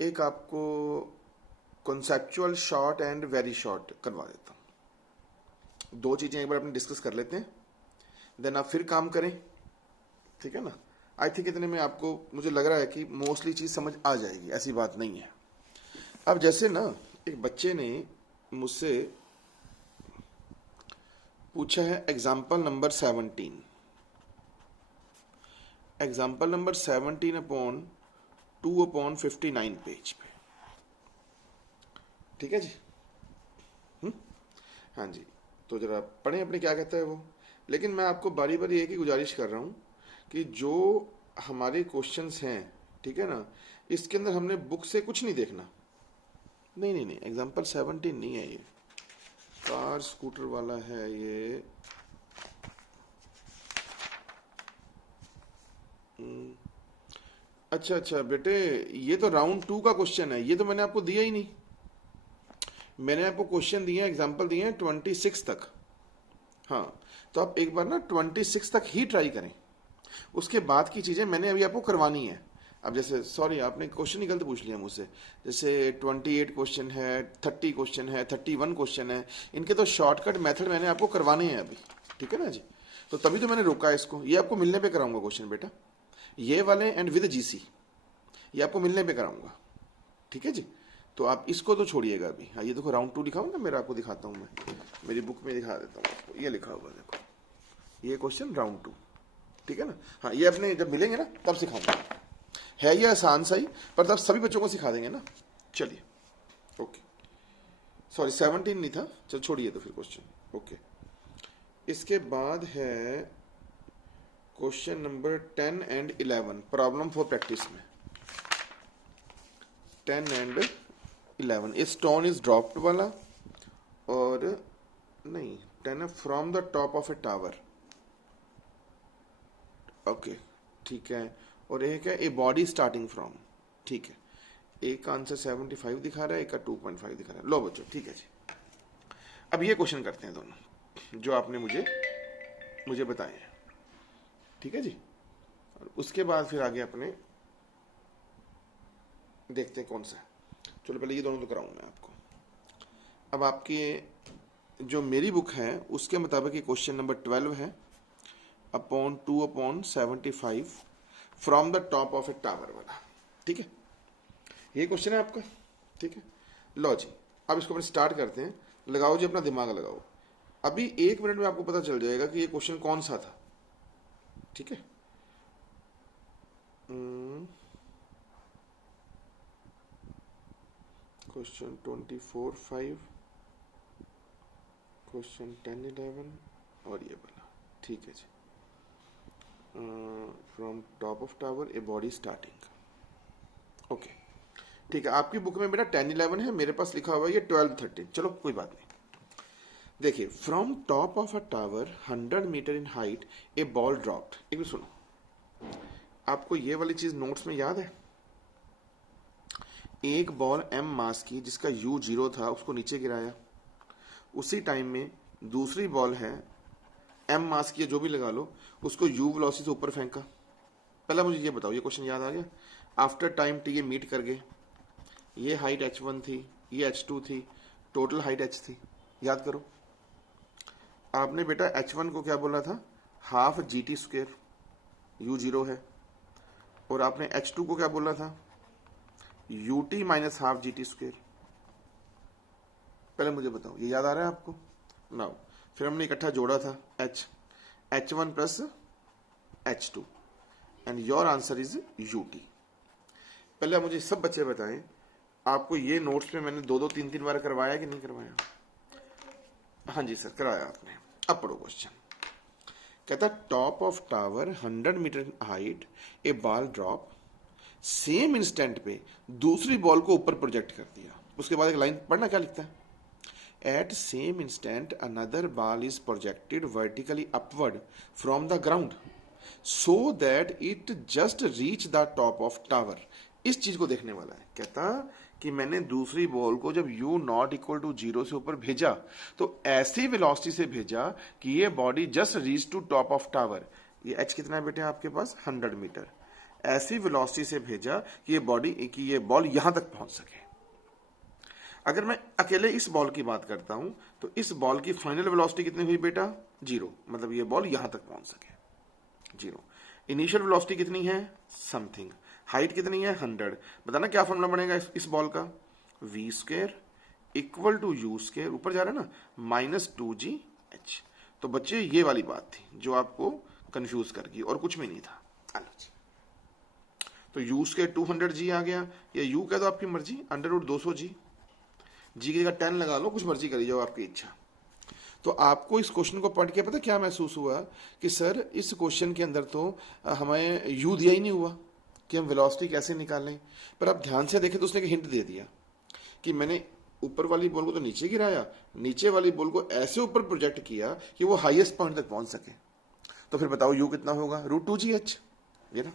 एक आपको conceptual short and very short करवा देता हूँ। दो चीजें एक बार अपने डिस्कस कर लेते हैं, देन आप फिर काम करें, ठीक है ना। आई थिंक इतने में आपको, मुझे लग रहा है कि मोस्टली चीज समझ आ जाएगी, ऐसी बात नहीं है। अब जैसे ना एक बच्चे ने मुझसे पूछा है example number 17, example number 17 upon 2/59 page पे, ठीक है जी। हाँ जी, तो जरा पढ़ें अपने क्या कहता है वो। लेकिन मैं आपको बारी बारी एक ही गुजारिश कर रहा हूँ कि जो हमारे क्वेश्चंस हैं, ठीक है ना, इसके अंदर हमने बुक से कुछ नहीं देखना। नहीं नहीं नहीं, एग्जाम्पल 17 नहीं है ये, कार स्कूटर वाला है ये। अच्छा अच्छा बेटे, ये तो राउंड 2 का क्वेश्चन है, ये तो मैंने आपको दिया ही नहीं। मैंने आपको क्वेश्चन दिए, एग्जाम्पल दिए हैं 26 तक। हाँ, तो आप एक बार ना 26 तक ही ट्राई करें, उसके बाद की चीजें मैंने अभी आपको करवानी है। अब जैसे सॉरी, आपने क्वेश्चन ही गलत पूछ लिया मुझसे। जैसे 28 क्वेश्चन है, 30 क्वेश्चन है, 31 क्वेश्चन है, इनके तो शॉर्टकट मेथड मैंने आपको करवाने हैं अभी, ठीक है ना जी। तो तभी तो मैंने रोका इसको, ये आपको मिलने पे कराऊंगा क्वेश्चन बेटा, ये वाले एंड विद जीसी, ये आपको मिलने पे कराऊंगा, ठीक है जी। तो आप इसको तो छोड़िएगा अभी। हाँ, ये देखो राउंड 2 लिखा हुआ ना, मेरा आपको दिखाता हूँ, मैं मेरी बुक में दिखा देता हूँ आपको, ये लिखा हुआ देखो, ये क्वेश्चन राउंड 2, ठीक है ना। हाँ, ये अपने जब मिलेंगे ना तब सिखाऊंगा। है ये आसान सही, पर तब सभी बच्चों को सिखा देंगे ना। चलिए, ओके, सॉरी 17 नहीं था, चल छोड़िए तो फिर क्वेश्चन, ओके। इसके बाद है question number 10 and 11, problem for practice में 10 and 11। A stone is dropped वाला, और नहीं 10 from the top of A tower, okay ठीक है। और एक है ए बॉडी स्टार्टिंग फ्रॉम, ठीक है। एक का आंसर 75 दिखा रहा है, एक का 2.5 दिखा रहा है। लो बच्चों, ठीक है जी। अब ये क्वेश्चन करते हैं दोनों जो आपने मुझे बताए हैं, ठीक है जी। और उसके बाद फिर आगे अपने देखते हैं कौन सा है। चलो पहले ये दोनों तो कराऊं मैं आपको। अब आपकी जो मेरी बुक है उसके मुताबिक ये क्वेश्चन नंबर 12 है, upon 2/75 from the top of A tower वाला, ठीक है। ये क्वेश्चन है आपका, ठीक है। लो जी, अब इसको अपन स्टार्ट करते हैं। लगाओ जी अपना दिमाग लगाओ, अभी 1 मिनट में आपको पता चल जाएगा कि ये क्वेश्चन कौन सा था, ठीक है। क्वेश्चन 24-5, क्वेश्चन 10-11 और ये वाला, ठीक है जी। From top of tower a body starting, okay ठीक है। आपकी बुक में बेटा 10-11 है, मेरे पास लिखा हुआ है ये 12-13। चलो कोई बात नहीं। देखिए, from top of a tower 100 meter in height a ball dropped. एक भी सुनो, आपको ये वाली चीज नोट्स में याद है, एक बॉल m मास की जिसका u 0 था उसको नीचे गिराया, उसी टाइम में दूसरी बॉल है m मास की, जो भी लगा लो, उसको u वेलोसिटी से ऊपर फेंका। पहला मुझे ये बताओ, ये क्वेश्चन याद आ गया। आफ्टर टाइम t ये मीट कर गए, ये हाइट h1 थी, ये h2 थी, टोटल हाइट h थी। याद करो, आपने बेटा h1 को क्या बोला था, हाफ gt स्क्वेयर, u 0 है। और आपने h2 को क्या बोला था, ut minus half gt square. पहले मुझे बताओ, ये याद आ रहा है आपको? नाउ फिर हमने इकट्ठा जोड़ा था h1 plus h2 and your answer is ut। पहले मुझे सब बच्चे बताएं, आपको ये नोट्स में मैंने 2-3 बार करवाया कि नहीं करवाया? हाँ जी सर, कराया आपने। अब पढ़ो क्वेश्चन। कहता top of tower 100 meter height a ball drop, same instant पे दूसरी बॉल को ऊपर प्रोजेक्ट कर दिया। उसके बाद एक लाइन पढ़ना, क्या लिखता है, at same instant another ball is projected vertically upward from the ground so that it just reach the top of tower. इस चीज को देखने वाला है। कहता कि मैंने दूसरी बॉल को जब u नॉट इक्वल टू 0 से ऊपर भेजा तो ऐसी वेलोसिटी से भेजा कि ये body just reach to top of tower. ये h कितना है बेटे आपके पास, 100 मीटर, ऐसी वेलोसिटी से भेजा कि ये बॉल यहां तक पहुंच सके। अगर मैं अकेले इस बॉल की बात करता हूं तो इस बॉल की फाइनल वेलोसिटी कितनी हुई बेटा? 0, मतलब ये बॉल यहां तक पहुंच सके 0। इनिशियल वेलोसिटी कितनी है? समथिंग। हाइट कितनी है? 100। बताना क्या फॉर्मूला बनेगा इस बॉल का? v² इक्वल टू u², ऊपर जा रहा है ना, -2gh। तो बच्चे ये वाली बात थी जो आपको कंफ्यूज कर गई, और कुछ भी नहीं था। आलो जी, तो u² 200g आ गया, या u कह दो आपकी मर्जी, √200g, जी की जगह 10 लगा लो, कुछ मर्जी करी जाओ, आपकी इच्छा। तो आपको इस क्वेश्चन को पढ़ के पता क्या महसूस हुआ कि सर इस क्वेश्चन के अंदर तो हमें यू दिया ही नहीं हुआ कि हम वेलोसिटी कैसे निकालें। पर आप ध्यान से देखें तो उसने एक हिंट दे दिया कि मैंने ऊपर वाली बॉल को तो नीचे गिराया, नीचे वाली बॉल को ऐसे ऊपर प्रोजेक्ट किया कि वो हाईएस्ट पॉइंट तक पहुंच सके। तो फिर बताओ यू कितना होगा? √2gh, ये ना,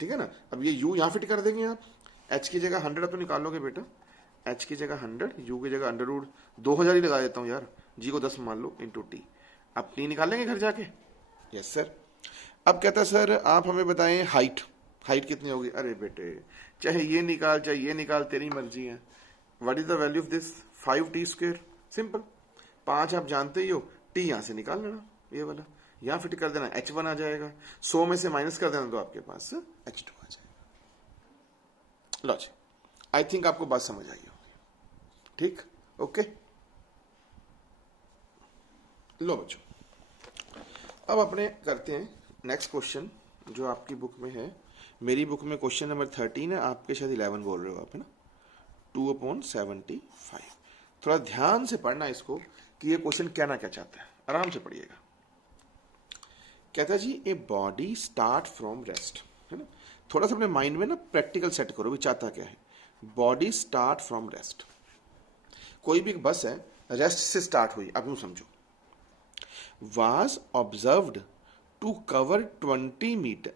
ठीक है ना। अब ये यू यहां फिट कर देंगे आप, एच की जगह 100 तो निकाल लोगे बेटा, एच की जगह 100, यू की जगह √2000 ही लगा देता हूं यार, जी को 10 मान लो, इंटू टी। अब टी निकालेंगे घर जाके? Yes sir. अब कहता है सर आप हमें बताएं हाइट, हाइट कितनी होगी? अरे बेटे चाहे ये निकाल चाहे ये निकाल, तेरी मर्जी है। What is the value of this? 5t²। Simple, 5 आप जानते ही हो, टी यहां से निकाल लेना, ये वाला यहां फिट कर देना, h1 आ जाएगा, 100 में से माइनस कर देना तो आपके पास h2 आ जाएगा। लो जी, आई थिंक आपको बात समझ आई होगी, ठीक, ओके। लो बच्चों, अब अपने करते हैं नेक्स्ट क्वेश्चन जो आपकी बुक में है। मेरी बुक में क्वेश्चन नंबर 13 है, आपके शायद 11 बोल रहे हो आप, है ना। 2/75। थोड़ा ध्यान से पढ़ना इसको कि ये क्वेश्चन कहना क्या चाहता है, आराम से पढ़िएगा। कहता है जी a body start from rest, है ना। थोड़ा सा अपने माइंड में ना प्रैक्टिकल सेट करो भी चाहता क्या है। बॉडी स्टार्ट फ्रॉम रेस्ट, कोई भी एक बस है, रेस्ट से स्टार्ट हुई, अब यूं समझो, was observed to cover 20 meter,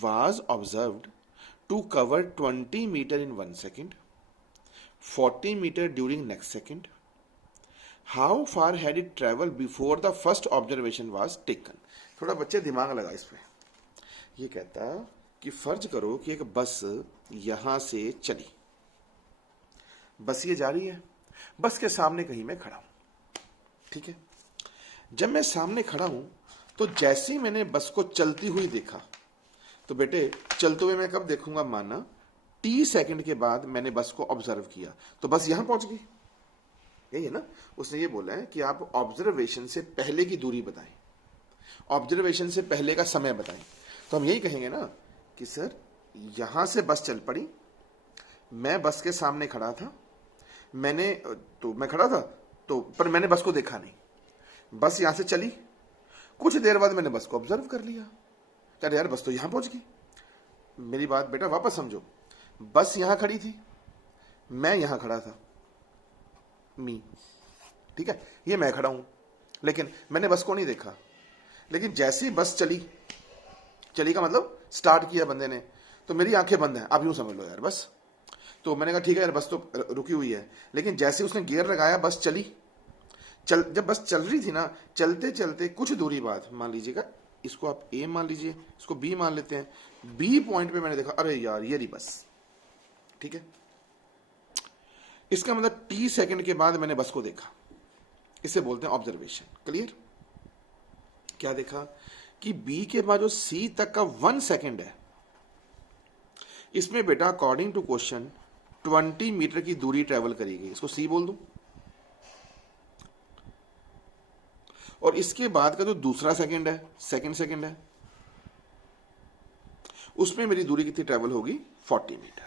was observed to cover 20 meter in 1 second, 40 meter during next second. How far had it traveled before the first observation was taken? थोड़ा बच्चे दिमाग लगा इस पे। ये कहता कि फर्ज करो कि एक बस यहां से चली, बस ये जा रही है, बस के सामने कहीं मैं खड़ा हूं, ठीक है। जब मैं सामने खड़ा हूं तो जैसे ही मैंने बस को चलती हुई देखा, तो बेटे चलते हुए मैं कब देखूंगा? माना t सेकंड के बाद मैंने बस को ऑब्जर्व किया तो बस यहां पहुंच गई, यही है ना। उसने ये बोला है कि आप ऑब्जर्वेशन से पहले की दूरी बताएं, ऑब्जर्वेशन से पहले का समय बताएं। तो हम यही कहेंगे ना कि सर यहां से बस चल पड़ी, मैं बस के सामने खड़ा था, मैं खड़ा था तो पर मैंने बस को देखा नहीं, बस यहां से चली, कुछ देर बाद मैंने बस को ऑब्जर्व कर लिया, अरे यार बस तो यहां पहुंच गई। मेरी बात बेटा वापस समझो, बस यहां खड़ी थी, मैं यहां खड़ा था, मी, ठीक है, ये मैं खड़ा हूं, लेकिन मैंने बस को नहीं देखा। लेकिन जैसे ही बस चली, चली का मतलब स्टार्ट किया बंदे ने, तो मेरी आंखें बंद हैं, आप यूं समझ लो यार बस। तो मैंने कहा ठीक है यार बस तो रुकी हुई है, लेकिन जैसे उसने गियर लगाया बस चली, जब बस चल रही थी ना, चलते चलते कुछ दूरी बाद, मान लीजिएगा इसको आप ए मान लीजिए, इसको बी मान लेते हैं, बी पॉइंट पे मैंने देखा अरे यार ये रही बस, ठीक है। इसका मतलब टी सेकंड के बाद मैंने बस को देखा, इसे बोलते हैं ऑब्जर्वेशन। क्लियर? क्या देखा कि बी के बाद जो सी तक का 1 सेकंड है, इसमें बेटा अकॉर्डिंग टू क्वेश्चन 20 मीटर की दूरी ट्रेवल करेगी, इसको सी बोल दूं। और इसके बाद का जो दूसरा सेकंड है, सेकंड सेकंड है, उसमें मेरी दूरी कितनी ट्रेवल होगी? 40 मीटर।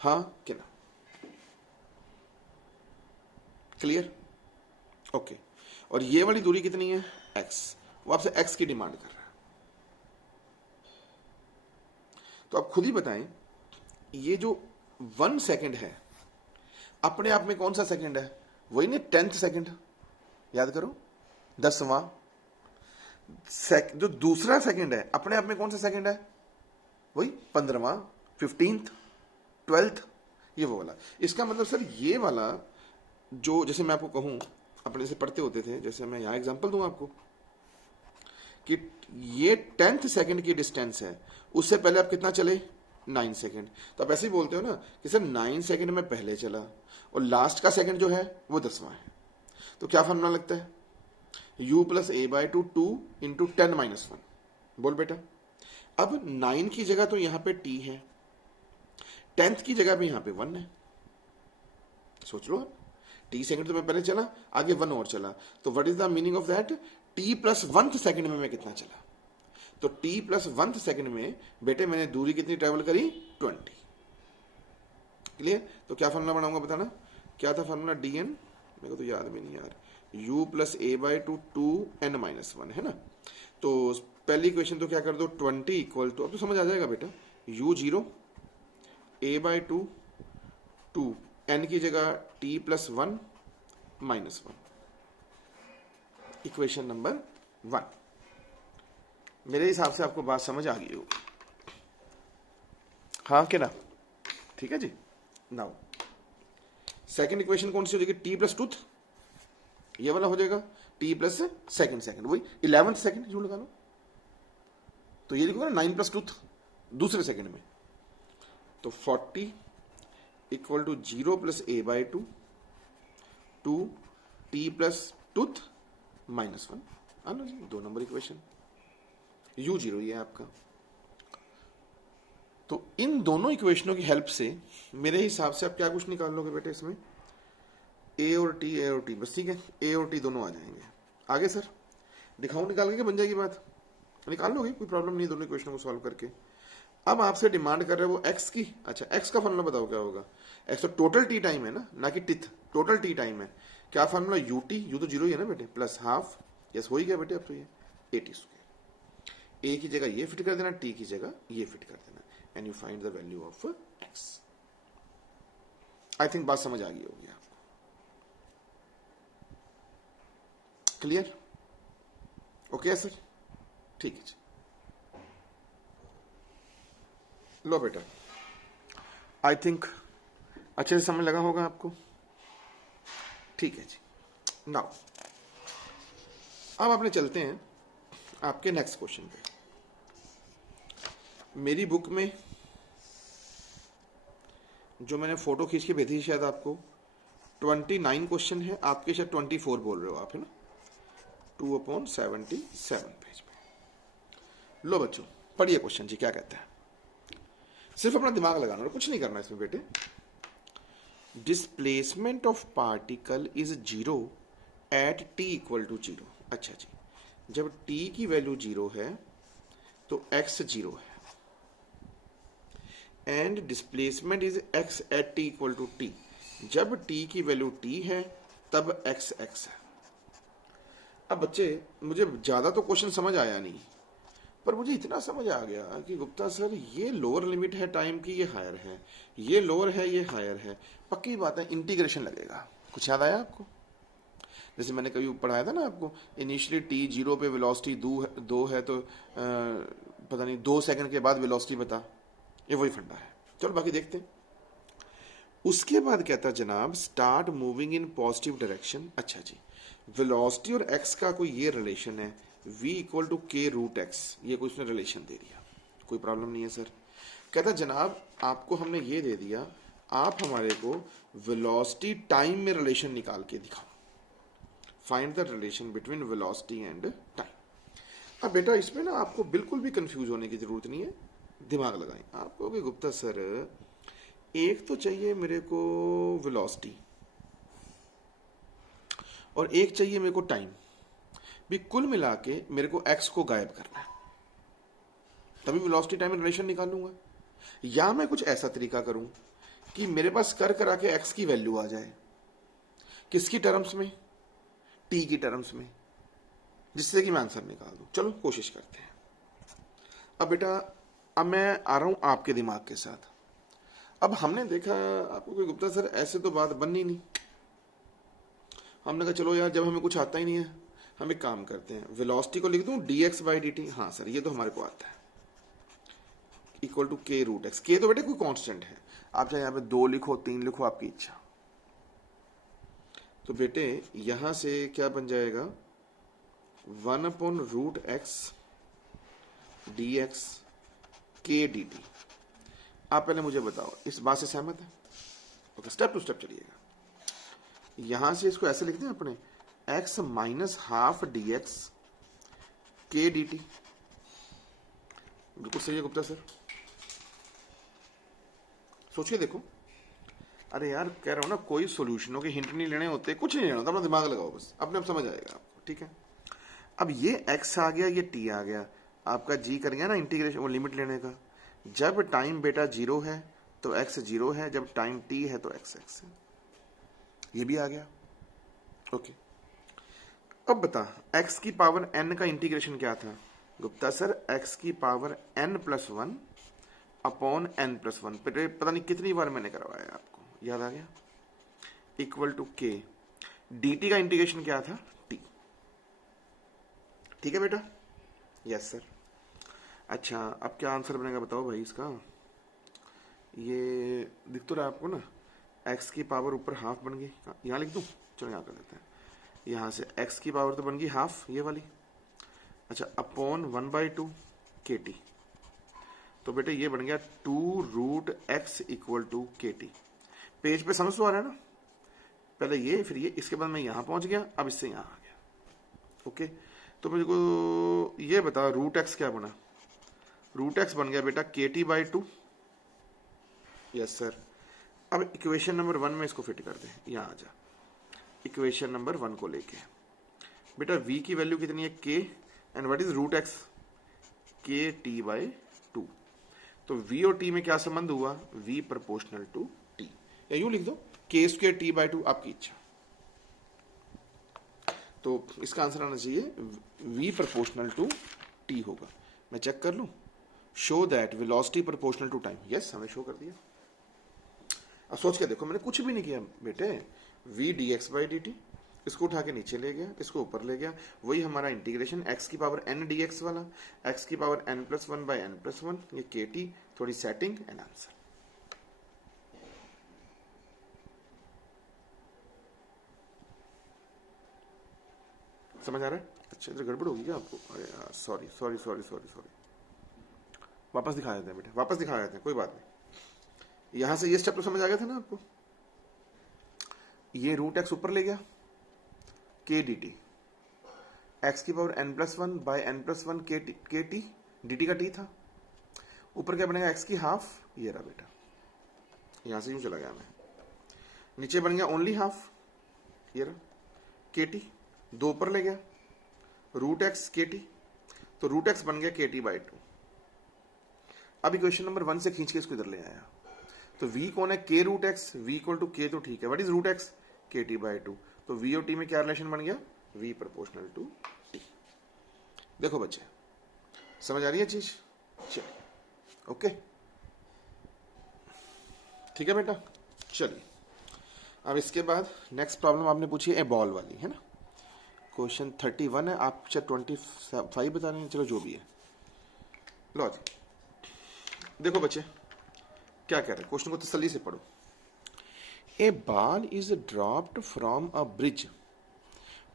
हाँ कि ना? क्लियर? ओके। और ये वाली दूरी कितनी है? x। वो आपसे x की डिमांड कर रहा है, तो आप खुद ही बताएं, ये जो 1 सेकंड है अपने आप में कौन सा सेकंड है? वही नहीं 10th सेकंड, याद करो 10वां। जो दूसरा सेकंड है अपने आप में कौन सा सेकंड है? वही 15वां, 15th, 12th, ये वो वाला। इसका मतलब सर ये वाला जो, जैसे मैं आपको कहूं, अपने से पढ़ते होते थे, जैसे मैं यहां एग्जांपल दूं आपको कि ये 10th सेकंड की डिस्टेंस है, उससे पहले आप कितना चले 9 सेकंड। तो आप ऐसे ही बोलते हो ना कि सर 9 सेकंड में पहले चला और लास्ट का सेकंड जो है वो 10वां है। तो क्या फॉर्मूला लगता है, u plus a by two 2 into 10 minus 1। बोल बेटा, अब 9 की जगह तो यहां पे t है, 10th की जगह पे यहां पे 1 है। सोच लो आप, t सेकंड तो मैं पहले चला, आगे 1 और चला, तो what is the meaning of that, t plus 1th second में मैं कितना चला। तो t प्लस 1th सेकंड में बेटे मैंने दूरी कितनी ट्रेवल करी 20। क्लियर। तो क्या फॉर्मूला बनाऊंगा बताना, क्या था फॉर्मूला, dn, मेरे को तो याद भी नहीं यार, u plus a by to 2n minus 1 है ना। तो पहली इक्वेशन तो क्या कर दो 20 इक्वल टू, अब तो समझ आ जाएगा बेटा, u 0 a by two 2 n की जगह t plus 1 minus 1, equation number 1। मेरे हिसाब से आपको बात समझ आ गई होगी, हाँ कि ना, ठीक है जी। नाउ सेकंड इक्वेशन कौन सी हो जाएगी, t प्लस 2, ये वाला हो जाएगा t प्लस सेकंड वही 11th सेकंड जो लगा लो, तो ये लिखोगे ना 9 प्लस 2 दूसरे सेकंड में, तो 40 equal to 0 plus a by two 2 t plus 2 minus 1, आना जी 2 नंबर इक्वेशन, u 0 ये आपका। तो इन दोनों इक्वेशनों की हेल्प से मेरे हिसाब से आप क्या कुछ निकाल लोगे बेटे इसमें, a और t, बस ठीक है, a और t दोनों आ जाएंगे। आगे सर दिखाऊं निकाल के, बन जाएगी बात, निकाल लोगे, कोई प्रॉब्लम नहीं दोनों इक्वेशनों को सॉल्व करके। अब आपसे डिमांड कर रहे हैं वो x की, अच्छा x का फॉर्मूला बताओ क्या होगा, x तो टोटल t टाइम है ना, ना कि टिथ, टोटल t टाइम है। क्या फॉर्मूला, ut, u तो 0 ही है ना बेटे, प्लस हाफ, यस हो ही गया बेटे अब तो ये at स्क्वायर, a की जगह ये फिट कर देना, t की जगह ये फिट कर देना, and you find the value of x। I think बात समझ आ गई होगी आपको, क्लियर, ओके सर, ठीक है जी। लो बेटा, आई थिंक अच्छे से समझ लगा होगा आपको, ठीक है जी। नाउ अब अपने चलते हैं आपके नेक्स्ट क्वेश्चन पे। मेरी बुक में जो मैंने फोटो खींच के भेजी शायद आपको 29 क्वेश्चन है, आपके शायद 24 बोल रहे हो आप, है ना, 2/77 पेज पे। लो बच्चों पढ़िए क्वेश्चन जी क्या कहता है, सिर्फ अपना दिमाग लगाना और कुछ नहीं करना इसमें बेटे। Displacement of particle is 0 at t equal to 0। अच्छा जी, जब t की वैल्यू 0 है तो x 0 है, and displacement is x at t equal to t, जब t की वैल्यू t है तब x x है। अब बच्चे मुझे ज्यादा तो क्वेश्चन समझ आया नहीं, पर मुझे इतना समझ आ गया कि गुप्ता सर ये लोअर लिमिट है टाइम की, ये हायर है, ये लोअर है, ये हायर है, पक्की बात है इंटीग्रेशन लगेगा। कुछ याद आया आपको, जैसे मैंने कभी पढ़ाया था ना आपको, इनिशियली t 0 पे वेलोसिटी 2 है तो पता नहीं 2 सेकंड के बाद वेलोसिटी बता, ये वही फंडा है। चलो बाकी देखते हैं। उसके बाद कहता जनाब start moving in positive direction. अच्छा जी, वेलोसिटी और x का कोई ये रिलेशन है, v equal to k root x, ये कोई उसने रिलेशन दे दिया, कोई प्रॉब्लम नहीं है सर। कहता जनाब आपको हमने ये दे दिया, आप हमारे को वेलोसिटी टाइम में रिलेशन निकाल के दिखाओ, find the relation between velocity and time. अब बेटा इसमें ना आपको बिल्कुल भी कंफ्यूज होने की जरूरत नहीं है, दिमाग लगाएं। आपको भी गुप्ता सर एक तो चाहिए मेरे को वेलोसिटी और एक चाहिए मेरे को टाइम, भी कुल मिला के मेरे को x को गायब करना है, तभी वेलोसिटी टाइम में रिलेशन निकालूंगा। या मैं कुछ ऐसा तरीका करूं कि मेरे पास कर करा के x की वैल्यू आ जाए, किसकी टर्म्स में, t की टर्म्स में, जिससे कि मैं आंसर निकाल दूं। चलो कोशिश करते हैं। अब बेटा अब मैं आ रहा हूं आपके दिमाग के साथ। अब हमने देखा आपको कोई गुप्ता सर ऐसे तो बात बननी नहीं, हमने कहा चलो यार जब हमें कुछ आता ही नहीं है हम एक काम करते हैं, वेलोसिटी को लिख दूं dx बाई dt, हाँ सर ये तो हमारे को आता है, equal to k root x। k तो बेटे कोई कांस्टेंट है, आप चाहे यहाँ पे 2 लिखो 3 लिखो आपकी इच्छा। तो बेटे यहां से क्या बन जाएगा 1/√x dx k dt। आप पहले मुझे बताओ इस बात से सहमत है? ओके, स्टेप टू स्टेप चलिएगा। यहां से इसको ऐसे लिखते हैं अपने x minus half D x के डी टी। बिल्कुल सही है गुप्ता सर, सोचिए देखो। अरे यार कह रहा हूं ना, कोई सोल्यूशनों के हिंट नहीं लेने होते, कुछ नहीं लेना होता, अपना दिमाग लगाओ बस, अपने आप समझ आएगा आपको। ठीक है, अब ये x आ गया, ये t आ गया, आपका g कर गया ना इंटीग्रेशन, वो लिमिट लेने का। जब टाइम बेटा 0 है तो x 0 है, जब टाइम t है तो x x है। ये भी आ गया। ओके, अब बता x की पावर n का इंटीग्रेशन क्या था गुप्ता सर? x की power n plus 1 upon n plus 1। पता नहीं कितनी बार मैंने करवाया, आपको याद आ गया? इक्वल टू k dt का इंटीग्रेशन क्या था? t। ठीक है बेटा? Yes sir. अच्छा, अब क्या आंसर बनेगा बताओ भाई इसका? ये दिख तो रहा है आपको ना, x की पावर ऊपर हाफ बन गई, यहां लिख दूं? चलो यहां कर देते हैं। यहां से x की पावर तो बन गई हाफ, ये वाली। अच्छा, अपॉन 1/2 kt, तो बेटे ये बन गया 2√x equal to kt। Page पे समझ तो आ रहा है ना? पहले ये फिर ये, इसके बाद मैं यहां पहुंच गया, अब इससे यहां आ गया। ओके, तो मेरे को ये बता √x क्या बना? √x बन गया बेटा kt/2। Yes sir. अब इक्वेशन नंबर 1 में इसको फिट कर दे, यहां आ जा। इक्वेशन नंबर 1 को लेके बेटा v की वैल्यू कितनी है? k, and what is √x? kt/2। तो v और t में क्या संबंध हुआ? v प्रोपोर्शनल टू t, या यूं लिख दो k² t/2, आपकी इच्छा। तो इसका आंसर आना चाहिए v प्रोपोर्शनल टू t होगा। मैं चेक कर लूं, show that velocity proportional to time. Yes, हमें शो कर दिया। अब सोच के देखो, मैंने कुछ भी नहीं किया बेटे, v dx/dt, इसको उठा के नीचे ले गया, इसको ऊपर ले गया, वही हमारा इंटीग्रेशन x की पावर n dx वाला, x की पावर n प्लस 1/n+1, ये kt, थोड़ी सेटिंग एंड आंसर। समझ आ रहा है? अच्छा, इधर गड़बड़ होगी क्या आपको? अरे यार sorry sorry sorry sorry sorry, वापस दिखा देते हैं बेटे, वापस दिखा देते हैं, कोई बात नहीं। यहां से ये स्टेप तो समझ आ गया था ना आपको? ये √x ऊपर ले गया, k dt, x की पावर n+1/n+1 kt, dt का t था, ऊपर क्या बनेगा? x की हाफ, ये रहा बेटा, यहां से यूं चला गया मैं, नीचे बन गया ओनली हाफ, ये रहा kt, 2 ऊपर ले गया, √x kt, तो √x बन गया kt/2। अब इक्वेशन नंबर 1 से खींच के इसको इधर ले आया, तो v कौन है? k√x, v equal to k, तो ठीक है, व्हाट इज √x? kt/2। तो v और t में क्या रिलेशन बन गया? v proportional to t। देखो बच्चे, समझ आ रही है चीज? चलिए, ओके, ठीक है बेटा। चलिए, अब इसके बाद नेक्स्ट प्रॉब्लम आपने पूछी है बॉल वाली, है ना? क्वेश्चन 31 है, आप 25 बता रहे हैं, चलो जो भी है। लो देखो बच्चे क्या कह रहे हैं, क्वेश्चन को तसल्ली से पढ़ो। A ball is dropped from a bridge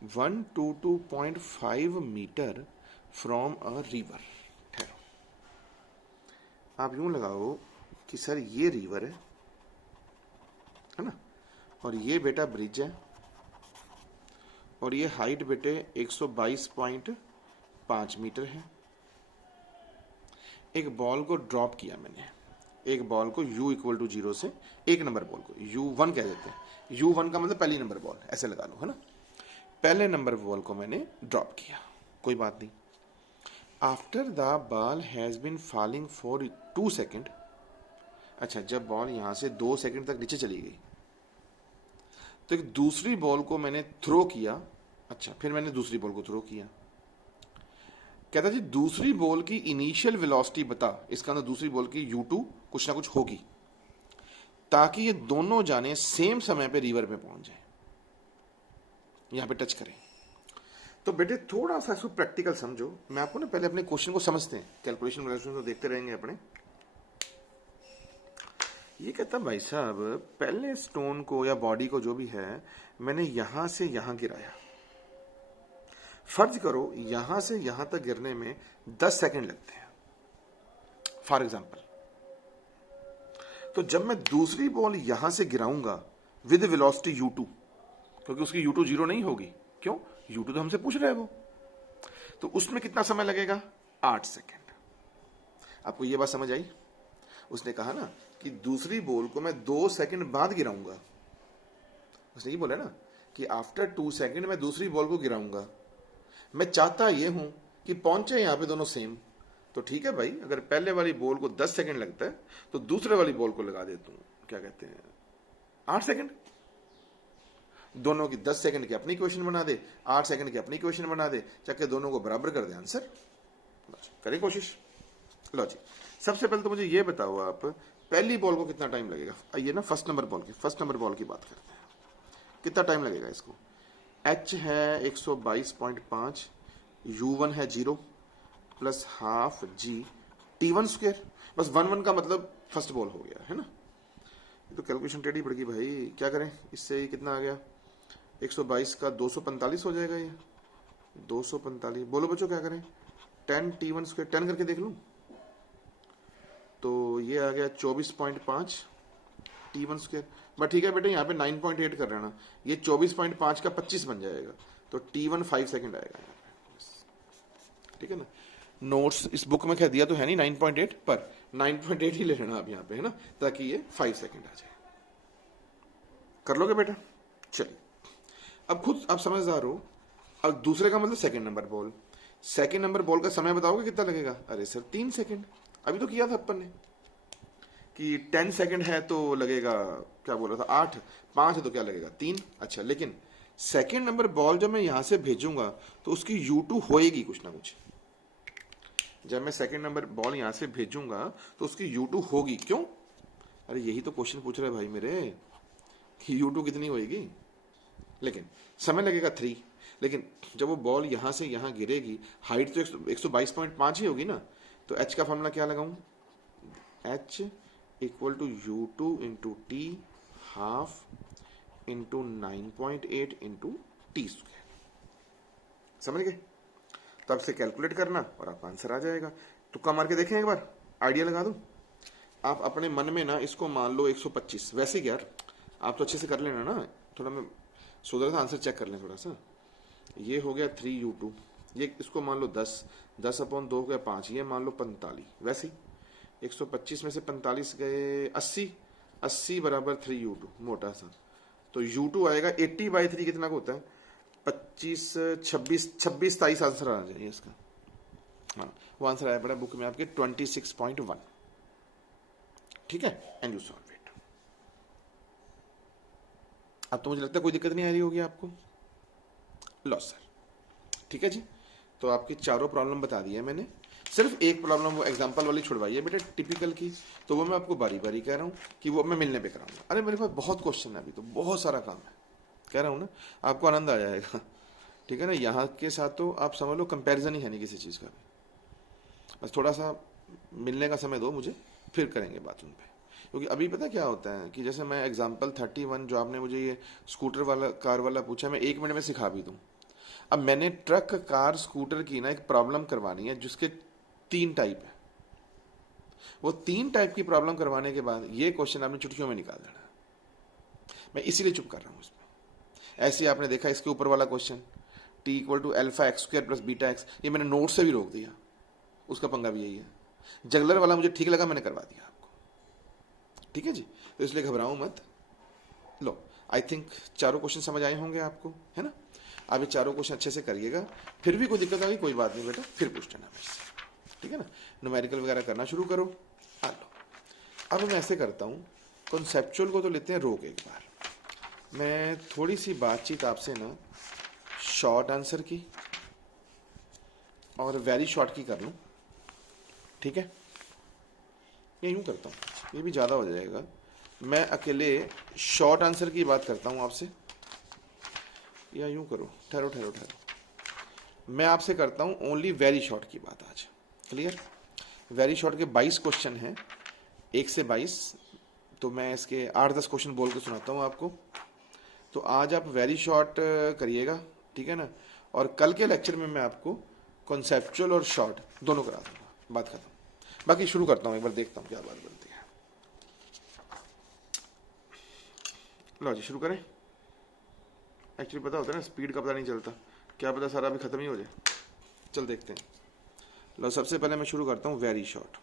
122.5 metre from a river. ठहरो, आप यूं लगाओ कि सर ये रिवर है ना, और ये बेटा ब्रिज है, और ये हाइट बेटे 122.5 मीटर है। एक बॉल को ड्रॉप किया मैंने, एक बॉल को u इक्वल टू 0 से, एक नंबर बॉल को u1 कह देते हैं, u1 का मतलब पहली नंबर बॉल, ऐसे लगा लो, है ना? पहले नंबर बॉल को मैंने ड्रॉप किया, कोई बात नहीं। After the ball has been falling for 2 second. अच्छा, जब बॉल यहां से 2 सेकेंड तक नीचे चली गई, तो एक दूसरी बॉल को मैंने थ्रो किया। अच्छा, फिर मैंने दूसरी बॉल को थ्रो किया। कहता जी दूसरी बॉल की इनिशियल वेलोसिटी बता, इसका अंदर दूसरी बॉल की u2 कुछ ना कुछ होगी, ताकि ये दोनों जाने सेम समय पे रिवर पे पहुंच जाए, यहां पे टच करें। तो बेटे थोड़ा सा इसको प्रैक्टिकल समझो, मैं आपको ना पहले अपने क्वेश्चन को समझते हैं, कैलकुलेशन तो देखते रहेंगे अपने। ये कहता भाई साहब पहले स्टोन को या बॉडी को जो भी है, मैंने यहां से यहां गिराया, फर्ज करो यहां से यहां तक गिरने में 10 सेकंड लगते हैं फॉर एग्जाम्पल, तो जब मैं दूसरी बॉल यहां से गिराऊंगा विद वेलोसिटी u2, क्योंकि उसकी u2 जीरो नहीं होगी, क्यों, u2 तो हमसे पूछ रहा है वो, तो उसमें कितना समय लगेगा, 8 सेकंड। आपको ये बात समझ आई? उसने कहा ना कि दूसरी बॉल को मैं 2 सेकंड बाद गिराऊंगा, उसने ये बोला ना कि आफ्टर 2 सेकंड मैं दूसरी बॉल को गिराऊंगा। मैं चाहता ये हूं कि पहुंचे यहां पे दोनों सेम, तो ठीक है भाई, अगर पहले वाली बॉल को 10 सेकंड लगता है तो दूसरे वाली बॉल को लगा देता हूं, क्या कहते हैं, 8 सेकंड। दोनों की 10 सेकंड की अपनी इक्वेशन बना दे, 8 सेकंड की अपनी इक्वेशन बना दे, चाहे दोनों को बराबर कर दे, आंसर। करें कोशिश। लो जी, सबसे पहले तो मुझे ये बताओ आप, पहली बॉल को कितना टाइम लगेगा। आइए ना फर्स्ट नंबर बॉल की बात करते हैं, कितना टाइम लगेगा इसको। h है 122.5, u1 है 0 plus half g t1 square, बस 1 का मतलब फर्स्ट बॉल हो गया है ना। ये तो कैलकुलेशन टेढ़ी पड़ गई भाई, क्या करें, इससे कितना आ गया, 122 का 245 हो जाएगा, ये 245। बोलो बच्चों क्या करें, 10 t1 स्क्वायर 10 करके देख लूं, तो ये आ गया 24.5 t1 स्क्वायर। बट ठीक है बेटे, यहाँ पे 9.8 कर रहे ना, ये 24.5 का 25 बन जाएगा, तो t1 5 सेकंड आएगा यहाँ पे, ठीक है ना। नोट्स इस बुक में कह दिया तो है नहीं 9.8, पर 9.8 ही ले लेना आप यहाँ पे, है ना, ताकि ये 5 सेकंड आ जाए। कर लोगे बेटा, चलिए अब खुद आप समझदार हो। अब दूसरे का मतलब सेकंड नंबर बॉल का समय बताओगे कितना लगेगा। अरे सर 3 सेकंड, अभी तो किया था अपन ने कि 10 सेकंड है तो लगेगा, क्या बोल रहा था, 8, 5 है तो क्या लगेगा, 3। अच्छा, लेकिन सेकंड नंबर बॉल जब मैं यहां से भेजूंगा तो उसकी u2 होएगी कुछ ना कुछ। जब मैं सेकंड नंबर बॉल यहां से भेजूंगा तो उसकी u2 होगी, क्यों, अरे यही तो क्वेश्चन पूछ रहे भाई मेरे कि u2 कितनी होएगी, लेकिन समय लगेगा 3। लेकिन जब वो बॉल यहां से यहां गिरेगी, हाइट तो 122.5 ही होगी ना, तो h का फॉर्मूला क्या लगाऊं, h equal to u2 into T half into 9.8 into T square. समझ गए? तब से कैलकुलेट करना और आपका आंसर आ जाएगा। तुक्का मार के देखें एक बार, आइडिया लगा दूं। आप अपने मन में ना इसको मान लो 125, वैसे ही यार आप तो अच्छे से कर लेना ना, थोड़ा मैं सोच रहा था आंसर चेक कर लें थोड़ा सा। ये हो गया 3u2, ये इसको मान लो 10 अपॉन 2 हो गया 5, ये मान लो 45, वैसे ही 125 में से 45 गए 80 बराबर 3u2, मोटा सा, तो u2 आएगा 80/3 कितना को होता है, 25, 26, 23 आंसर आ जाएगा इसका। हाँ, वो आंसर आया पड़ा बुक में आपके 26.1, ठीक है, एंड यू सॉल्व इट। अब तो मुझे लगता है कोई दिक्कत नहीं आ रही होगी आपको। लो सर, ठीक है जी, तो आपकी चारों प्रॉब्लम बता दी है मैंने, सिर्फ एक प्रॉब्लम वो एग्जाम्पल वाली छुड़वाई है बेटे टिपिकल की, तो वो मैं आपको बारी बारी कह रहा हूँ कि वो मैं मिलने पे कराऊंगा। अरे मेरे पास बहुत क्वेश्चन है अभी, तो बहुत सारा काम है, कह रहा हूँ ना, आपको आनंद आ जाएगा, ठीक है ना। यहाँ के साथ तो आप समझ लो कंपैरिजन ही है नहीं किसी चीज़ का भी। बस थोड़ा सा मिलने का समय दो मुझे, फिर करेंगे बात उन पर। क्योंकि अभी पता क्या होता है कि जैसे मैं एग्जाम्पल 31 जो आपने मुझे ये स्कूटर वाला कार वाला पूछा, मैं 1 मिनट में सिखा भी दूँ। अब मैंने ट्रक कार स्कूटर की ना एक प्रॉब्लम करवानी है जिसके 3 टाइप है, वो 3 टाइप की प्रॉब्लम करवाने के बाद ये क्वेश्चन आपने चुटकियों में निकाल देना। मैं इसीलिए चुप कर रहा हूं इसमें। ऐसे आपने देखा इसके ऊपर वाला question t equal to alpha x square plus beta x, ये मैंने नोट से भी रोक दिया, उसका पंगा भी यही है। जगलर वाला मुझे ठीक लगा, मैंने करवा दिया आपको, ठीक है जी, तो इसलिए घबराओ मत। लो, आई थिंक चारों क्वेश्चन समझ आए होंगे आपको, है ना। आप ये चारों क्वेश्चन अच्छे से करिएगा, फिर भी कोई दिक्कत आ गई कोई बात नहीं बेटा, फिर पूछ लेना मुझसे, ठीक है ना। न्यूमेरिकल वगैरह करना शुरू करो। आ लो, अब मैं ऐसे करता हूँ, कॉन्सेप्चुअल को तो लेते हैं रोक एक बार, मैं थोड़ी सी बातचीत आपसे ना शॉर्ट आंसर की और वेरी शॉर्ट की कर लूँ, ठीक है। ये यूँ करता हूँ, ये भी ज़्यादा हो जाएगा, मैं अकेले शॉर्ट आंसर की बात करता हूँ आपसे, या यूँ करो, ठहरो, मैं आपसे करता हूँ ओनली वेरी शॉर्ट की बात आज, क्लियर। वेरी शॉर्ट के 22 क्वेश्चन हैं, 1 से 22, तो मैं इसके 8-10 क्वेश्चन बोल के सुनाता हूँ आपको। तो आज आप वेरी शॉर्ट करिएगा, ठीक है ना, और कल के लेक्चर में मैं आपको कॉन्सेप्चुअल और शॉर्ट दोनों करा दूंगा, बात खत्म। बाकी शुरू करता हूँ, एक बार देखता हूँ क्या बात बनती है। लो जी शुरू करें। एक्चुअली पता होता है ना, स्पीड का पता नहीं चलता, क्या पता सारा अभी खत्म ही हो जाए। चल देखते हैं। लो सबसे पहले मैं शुरू करता हूँ वेरी शॉर्ट।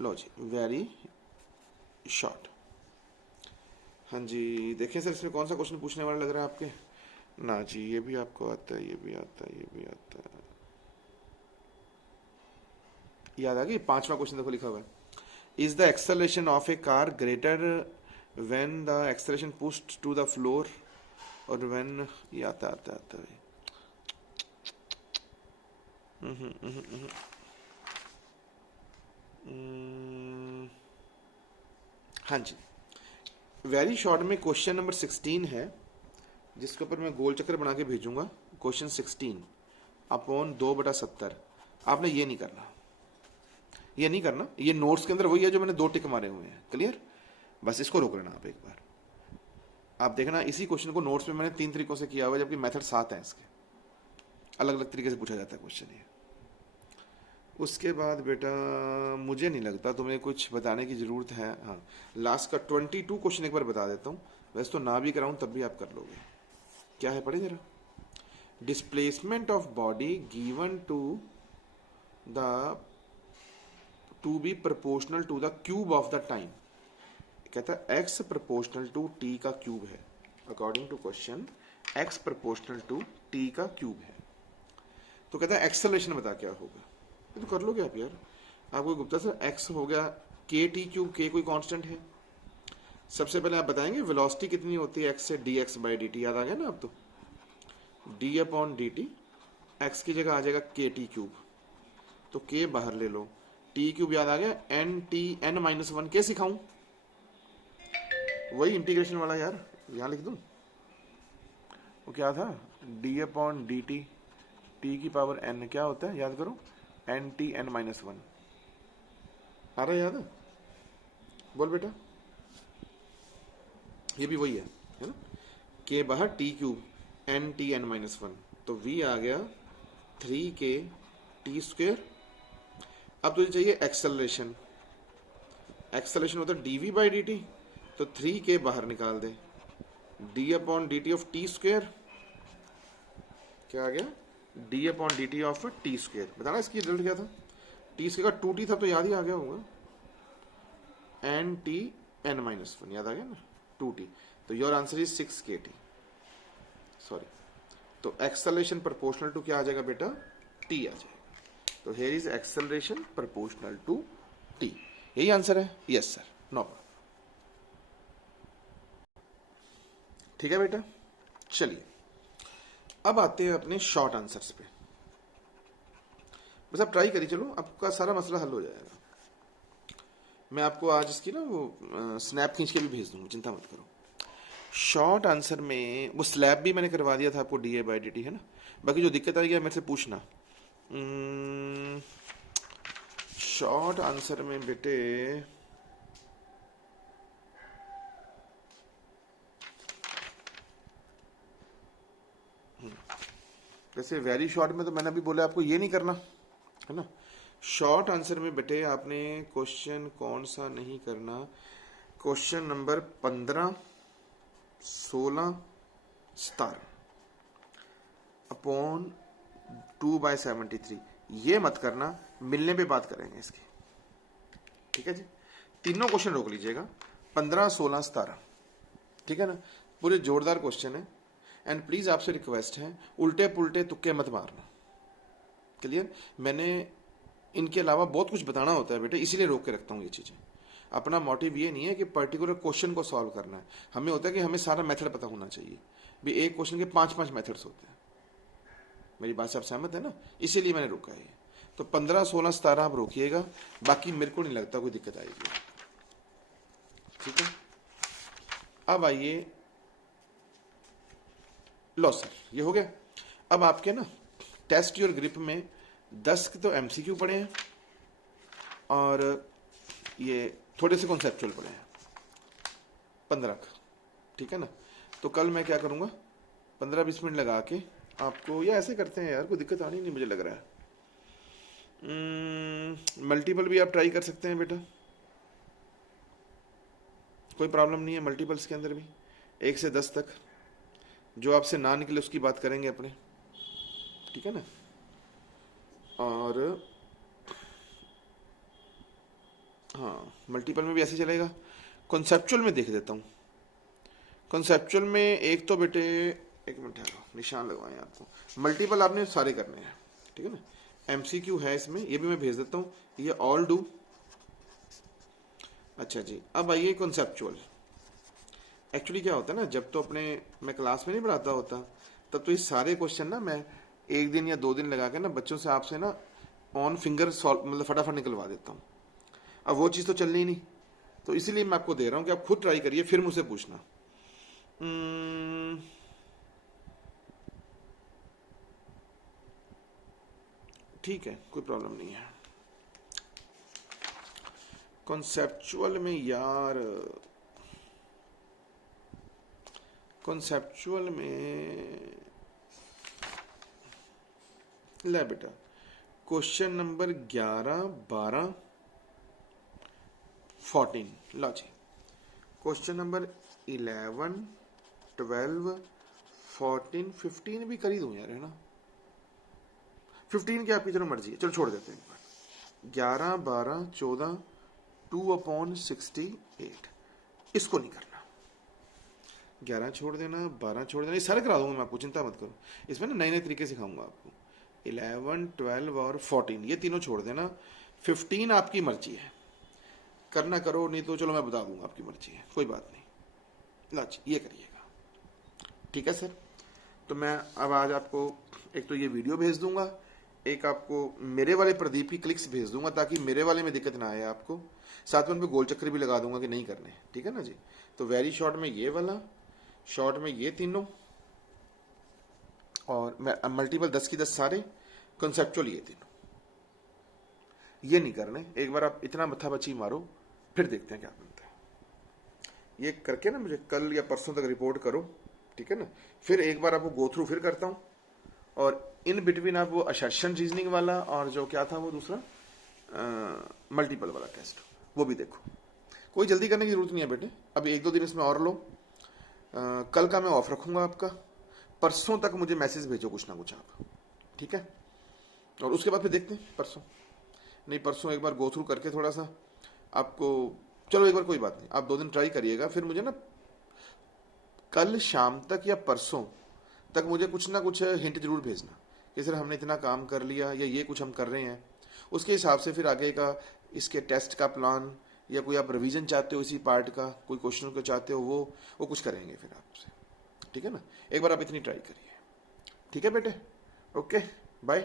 लो जी वेरी शॉर्ट। हाँ जी देखें सर, इसमें कौन सा क्वेश्चन पूछने वाला लग रहा है आपके? ना जी ये भी आपको आता है, ये भी आता है, ये भी आता है। याद आ गई? पांचवा क्वेश्चन देखो लिखा हुआ है, is the acceleration of a car greater when the acceleration pushed to the floor और व्हेन, ये आता आता आता है। हाँ जी वेरी शॉर्ट में क्वेश्चन नंबर 16 है, जिसके ऊपर मैं गोल चक्कर बना के भेजूंगा। Question 16 upon 2/70। आपने ये नहीं करना, ये नहीं करना, ये नोट्स के अंदर वही है जो मैंने 2 टिक मारे हुए हैं, क्लियर? बस इसको रोक लेना आप एक बार। आप देखना इसी क्वेश्चन को नोट्स में मैंने 3 तरीकों से किया हुआ है, जबकि मेथड 7 है इसके, अलग अलग तरीके से पूछा जाता है क्वेश्चन ये। उसके बाद बेटा मुझे नहीं लगता तुम्हें कुछ बताने की ज़रूरत है। हाँ लास्ट का 22 क्वेश्चन एक बार बता देता हूँ, वैसे तो ना भी कराऊँ तब भी आप कर लोगे। क्या है पढ़े जरा। Displacement of body given to the to be proportional to the cube of the time. कहता है एक्स प्रोपोर्शनल टू टी का क्यूब है। According to question x proportional to T का क्यूब है, तो कहता है एक्सेलरेशन बता क्या होगा। ये तो कर लोगे आप यार। आपको गुप्ता सर एक्स हो गया के टी क्यूब, के कोई कांस्टेंट है। सबसे पहले आप बताएंगे वेलोसिटी कितनी होती है एक्स से, D x by D T. याद आ गया ना अब तो, D upon D T, x की जगह आ जाएगा के टी क्यूब, तो के बाहर ले लो, टी क्यूब याद आ गया, एन टी एन माइनस 1। के सिखाऊं? वही इंटीग्रेशन वाला यार, यहां लिख दूं। वो क्या था, D upon D T, T की पावर एन क्या होता है याद करो, एन टी एन माइनस 1। आ रहा है याद? बोल बेटा। ये भी वही है ना, के बाहर T cube N T N minus 1, तो वी आ गया 3k टी स्क्वेयर। अब तुझे चाहिए एक्सेलरेशन, एक्सेलरेशन होता है डीवी बाई डी टी, तो 3k बाहर निकाल दे, D upon D T of T square. क्या आ गया, D upon D T of T square. बताना इसकी रिजल्ट क्या था, टी स्क्वेयर का 2t था तो याद ही आ गया होगा, एन टी एन माइनस 1 याद आ गया ना, 2t। तो your answer is 6kt, sorry. तो एक्सेलरेशन प्रोपोर्शनल टू क्या आ जाएगा बेटा, t आ जाएगा। तो here is acceleration proportional to t। यही आंसर है? Yes sir, no problem. ठीक है बेटा, चलिए अब आते हैं अपने शॉर्ट आंसर्स पे। बस आप ट्राई करिए, चलो आपका सारा मसला हल हो जाएगा। मैं आपको आज इसकी ना वो स्नैप खींच के भी भेज दूंगा, चिंता मत करो। शॉर्ट आंसर में वो स्लैब भी मैंने करवा दिया था आपको, D A by D T है ना। बाकी जो दिक्कत आएगी मेरे से पूछना। शॉर्ट आंसर में बेटे जैसे वेरी शॉर्ट में तो मैंने अभी बोला आपको ये नहीं करना है ना। शॉर्ट आंसर में बेटे आपने क्वेश्चन कौन सा नहीं करना, क्वेश्चन नंबर 15, 16, 17 अपॉन 2/73 ये मत करना, मिलने पे बात करेंगे इसकी। ठीक है जी, तीनों क्वेश्चन रोक लीजिएगा, 15, 16, 17। ठीक है ना, पूरे जोरदार क्वेश्चन है। एंड प्लीज आपसे रिक्वेस्ट है उल्टे पुल्टे तुक्के मत मारना, क्लियर? मैंने इनके अलावा बहुत कुछ बताना होता है बेटे, इसीलिए रोक के रखता हूँ ये चीजें। अपना मोटिव ये नहीं है कि पर्टिकुलर क्वेश्चन को सॉल्व करना है, हमें होता है कि हमें सारा मेथड पता होना चाहिए। भी एक क्वेश्चन के 5-5 मेथड्स होते हैं। मेरी बात से आप सहमत है ना, इसीलिए मैंने रोका है। तो 15, 16, 17 आप रोकिएगा, बाकी मेरे को नहीं लगता कोई दिक्कत आएगी। ठीक है, अब आइए। लो सर ये हो गया। अब आपके ना टेस्ट योर ग्रिप में 10 तो एमसीक्यू पढ़े हैं और ये थोड़े से कॉन्सेप्चुअल पढ़े हैं 15 का। ठीक है ना, तो कल मैं क्या करूंगा, 15-20 मिनट लगा के आपको, या ऐसे करते हैं यार, कोई दिक्कत आनी नहीं मुझे लग रहा है। मल्टीपल भी आप ट्राई कर सकते हैं बेटा, कोई प्रॉब्लम नहीं है मल्टीपल्स के अंदर भी। 1 से 10 तक जो आपसे ना निकले उसकी बात करेंगे अपने, ठीक है ना। और हाँ, मल्टीपल में भी ऐसे चलेगा। कॉन्सेप्चुअल में देख देता हूँ। कॉन्सेप्चुअल में एक तो बेटे, एक मिनट ठहरो, निशान लगवाएं आपको। मल्टीपल आपने सारे करने हैं, ठीक है ना। एमसीक्यू है इसमें, ये भी मैं भेज देता हूँ, ये ऑल डू। अच्छा जी, अब आइए कॉन्सेप्चुअल। एक्चुअली क्या होता है ना, जब तो अपने मैं क्लास में नहीं पढ़ाता होता, तब तो ये सारे क्वेश्चन ना मैं 1 दिन या 2 दिन लगा के ना बच्चों से आपसे ना ऑन फिंगर सॉल्व, मतलब फटाफट निकलवा देता हूँ। अब वो चीज़ तो चलनी ही नहीं, तो इसीलिए मैं आपको दे रहा हूँ कि आप खुद ट्राई करिए, फिर मुझसे पूछना। ठीक है, कोई प्रॉब्लम नहीं है। कॉन्सेप्चुअल में यार, कॉन्सेप्चुअल में ले बेटा, क्वेश्चन नंबर 11, 12, 14, लो जी। क्वेश्चन नंबर 11, 12, 14, 15 भी कर ही दूं यार, है ना। 15 की आपकी चलो मर्जी है, चलो छोड़ देते हैं एक बार। 11, 12, 14, 2/68, इसको नहीं करना। 11 छोड़ देना, 12 छोड़ देना, ये सारे करा दूंगा मैं आपको, चिंता मत करो। इसमें ना नए नए तरीके सिखाऊंगा आपको। 11, 12 और 14 ये तीनों छोड़ देना। 15 आपकी मर्जी है, करना करो, नहीं तो चलो मैं बता दूंगा, आपकी मर्जी है, कोई बात नहीं। लाच ये करिएगा, ठीक है सर। तो मैं अब आज आपको एक तो ये वीडियो भेज दूंगा, एक आपको मेरे वाले प्रदीप की क्लिक्स भेज दूंगा, ताकि मेरे वाले में दिक्कत ना आए आपको। साथ में उन पर गोल चक्कर भी लगा दूंगा कि नहीं करने, ठीक है ना जी। तो वेरी शॉर्ट में ये वाला, शॉर्ट में ये तीनों, और मैं मल्टीपल 10 की 10 सारे, कंसेप्चुअल ये तीनों। ये नहीं करने, एक बार आप इतना मत्था बची मारो, फिर देखते हैं क्या बनता है। ये करके ना मुझे कल या परसों तक रिपोर्ट करो, ठीक है ना। फिर एक बार आपको गो थ्रू फिर करता हूँ, और इन बिटवीन आप वो असर्शन रीजनिंग वाला और जो क्या था वो दूसरा मल्टीपल वाला टेस्ट, वो भी देखो। कोई जल्दी करने की जरूरत नहीं है बेटे, अभी 1-2 दिन इसमें और लो। कल का मैं ऑफ रखूंगा आपका, परसों तक मुझे मैसेज भेजो कुछ ना कुछ आप, ठीक है। और उसके बाद फिर देखते हैं परसों, नहीं परसों एक बार गो थ्रू करके थोड़ा सा आपको, चलो एक बार कोई बात नहीं, आप 2 दिन ट्राई करिएगा, फिर मुझे ना कल शाम तक या परसों तक मुझे कुछ ना कुछ हिंट जरूर भेजना कि सर हमने इतना काम कर लिया या ये कुछ हम कर रहे हैं। उसके हिसाब से फिर आगे का इसके टेस्ट का प्लान, या कोई आप रिवीजन चाहते हो इसी पार्ट का, कोई क्वेश्चन को चाहते हो, वो कुछ करेंगे फिर आपसे, ठीक है ना। एक बार आप इतनी ट्राई करिए, ठीक है बेटे, ओके, बाय।